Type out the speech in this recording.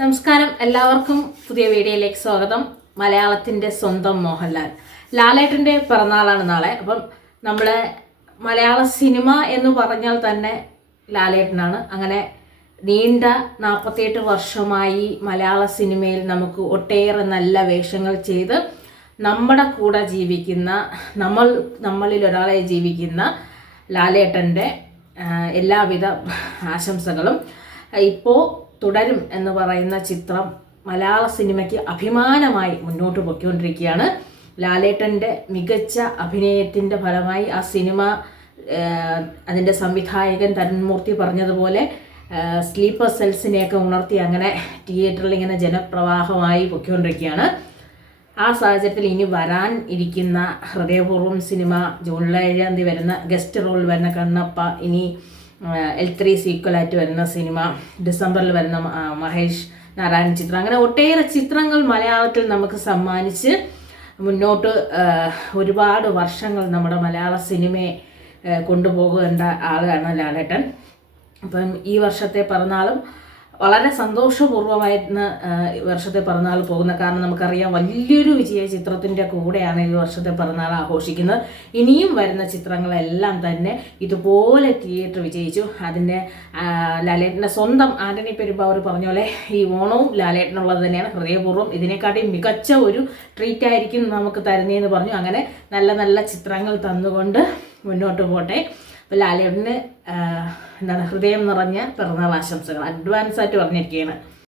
നമസ്കാരം, എല്ലാവർക്കും പുതിയ വീഡിയോയിലേക്ക് സ്വാഗതം. മലയാളത്തിൻ്റെ സ്വന്തം മോഹൻലാൽ ലാലേട്ടൻ്റെ പിറന്നാളാണ് നാളെ. അപ്പം നമ്മളെ മലയാള സിനിമ എന്ന് പറഞ്ഞാൽ തന്നെ ലാലേട്ടനാണ്. അങ്ങനെ നീണ്ട 48 വർഷമായി മലയാള സിനിമയിൽ നമുക്ക് ഒട്ടേറെ നല്ല വേഷങ്ങൾ ചെയ്ത് നമ്മുടെ കൂടെ ജീവിക്കുന്ന നമ്മളിൽ ഒരാളെ ജീവിക്കുന്ന ലാലേട്ടൻ്റെ എല്ലാവിധ ആശംസകളും. ഇപ്പോൾ തുടരും എന്ന് പറയുന്ന ചിത്രം മലയാള സിനിമയ്ക്ക് അഭിമാനമായി മുന്നോട്ട് പൊയ്ക്കൊണ്ടിരിക്കുകയാണ്. ലാലേട്ടൻ്റെ മികച്ച അഭിനയത്തിൻ്റെ ഫലമായി ആ സിനിമ അതിൻ്റെ സംവിധായകൻ തരുൺമൂർത്തി പറഞ്ഞതുപോലെ സ്ലീപ്പർ സെൽസിനെയൊക്കെ ഉണർത്തി അങ്ങനെ തിയേറ്ററിൽ ഇങ്ങനെ ജനപ്രവാഹമായി പൊയ്ക്കൊണ്ടിരിക്കുകയാണ്. ആ സാഹചര്യത്തിൽ ഇനി വരാൻ ഇരിക്കുന്ന ഹൃദയപൂർവ്വം സിനിമ ജൂൺ 7 വരുന്ന ഗസ്റ്റ് റോളിൽ വരുന്ന കണ്ണപ്പ, ഇനി L3 സീക്വലായിട്ട് വരുന്ന സിനിമ, ഡിസംബറിൽ വരുന്ന മഹേഷ് നാരായണൻ ചിത്രം, അങ്ങനെ ഒട്ടേറെ ചിത്രങ്ങൾ മലയാളത്തിൽ നമുക്ക് സമ്മാനിച്ച് മുന്നോട്ട് ഒരുപാട് വർഷങ്ങൾ നമ്മുടെ മലയാള സിനിമയെ കൊണ്ടുപോകേണ്ട ആളാണ് ലാലേട്ടൻ. അപ്പം ഈ വർഷത്തെ പിറന്നാളും വളരെ സന്തോഷപൂർവ്വമായിരുന്നു വർഷത്തെ പിറന്നാൾ പോകുന്നത്. കാരണം നമുക്കറിയാം, വലിയൊരു വിജയ ചിത്രത്തിൻ്റെ കൂടെയാണ് ഈ വർഷത്തെ പിറന്നാൾ ആഘോഷിക്കുന്നത്. ഇനിയും വരുന്ന ചിത്രങ്ങളെല്ലാം തന്നെ ഇതുപോലെ തിയേറ്റർ വിജയിച്ചു. അതിൻ്റെ ലാലേട്ടൻ്റെ സ്വന്തം ആൻ്റണി പെരുമ്പാവൂർ പറഞ്ഞ പോലെ ഈ ഓണവും ലാലേട്ടനുള്ളത് തന്നെയാണ്. ഹൃദയപൂർവ്വം ഇതിനെക്കാട്ടി മികച്ച ഒരു ട്രീറ്റ് ആയിരിക്കും നമുക്ക് തരുന്നതെന്ന് പറഞ്ഞു. അങ്ങനെ നല്ല നല്ല ചിത്രങ്ങൾ തന്നുകൊണ്ട് മുന്നോട്ട് പോട്ടെ. അപ്പോൾ ലാലേട്ടന് ഹൃദയം നിറഞ്ഞ പിറന്നാൾ ആശംസകൾ അഡ്വാൻസായിട്ട് പറഞ്ഞിരിക്കുകയാണ്.